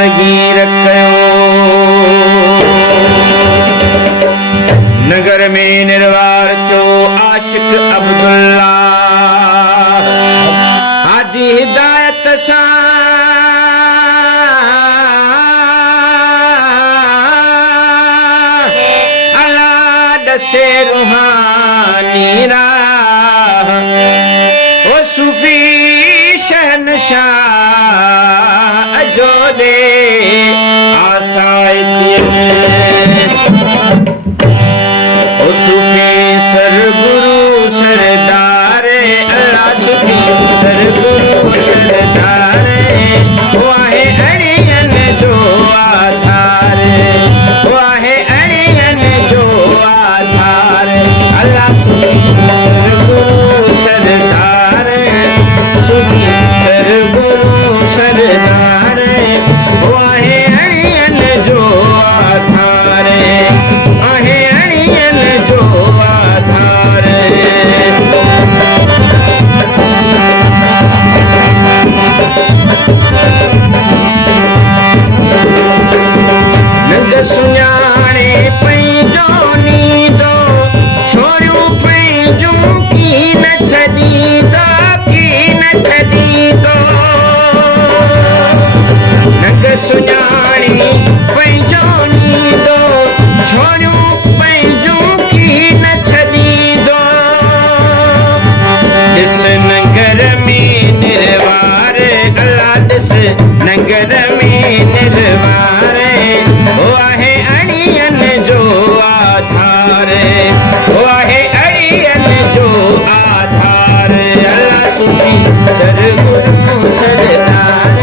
दस्तगीर कयो। नगर में निर्वार चो आशिक अब्दुल्ला हाजी हिदायत सां अला दसे रूहानी राह ओ सूफी शहनशाह जो दे आसाइतियत ओ सूफी सरगुरु सरदारे अल्लाह सूफी सरगुरु सरदारे वाहे अड़ियन जो आधारे वाहे अड़ियन जो आधारे अल्लाह सूफी सरगुरु सरदारे सूफी सरगुरु सरदारे वाहे अड़ियन जो आधारे वाहे अड़ियन जो आधारे। नंद सुञाणे पंहिंजो नींदो छोड़ियूं पंहिंजूं की न छॾींदो की न छॾींदो। नंद सुञाणे पंहिंजो नींदो छोड़ियूं पंहिंजूं की न छॾींदो। ॾिस नगर में निर्वार अल्लाह ॾिस नगर में निर्वार वाहे अड़ियन जो आधार वाहे अड़ियन जो आधार अल्लाह सूफी सरगुरु सरदार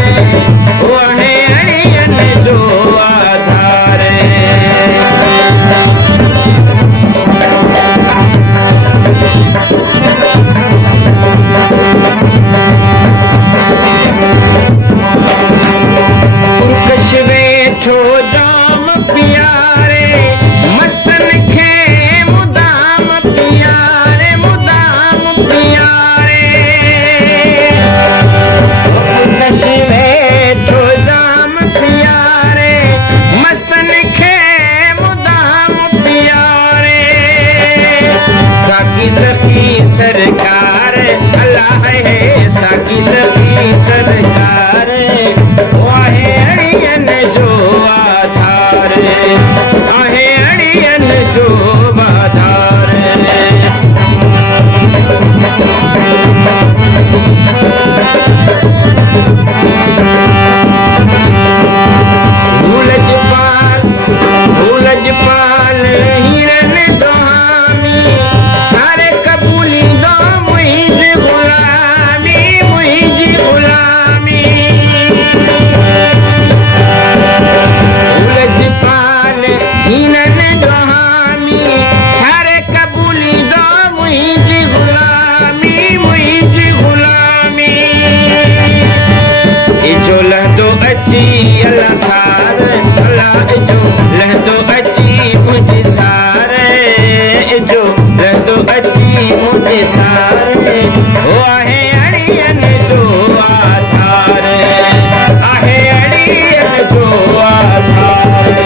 वाहे अड़ियन जो आधार। पुरकश वेठो जाम प्यारे मस्तन खे मुदाम प्यारे मुदाम प्यारे। पुरकश वेठो जाम प्यारे मस्तन खे मुदाम प्यारे। साकी सखी सरकार अल्लाह है साकी सखी सरकार वाहे अड़ियन जो आधार आहे अड़ियन जो आधार। भूलज पाल हिरन दोहामी सारे कबूली दो मुहिंजी गुलामी मुहिंजी गुलामी। भूलज पाल हिरन दोहामी सारे कबूली दो मुहिंजी गुलामी मुहिंजी गुलामी। जो लहदो अची अल्लाह सार अल्लाह जो लहदो अची मुझे सार जो लहदो अची मुझे सार वाहे अड़ियन जो आधार आहे अड़ियन जो आधार।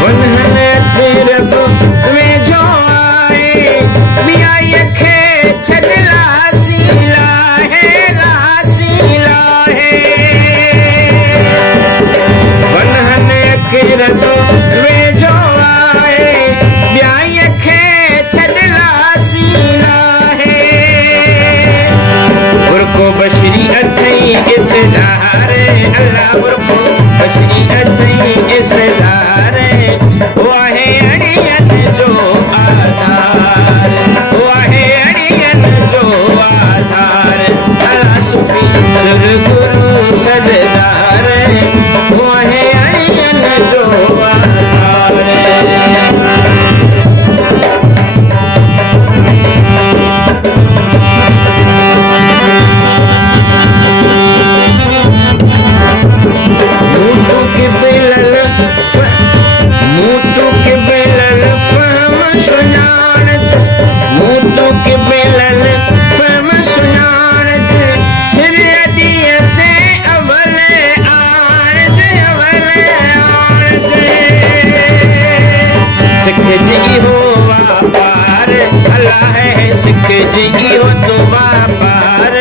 वनहन तेरब वेझो जी इहो वापार अलाह सिख जी इहो तो वापार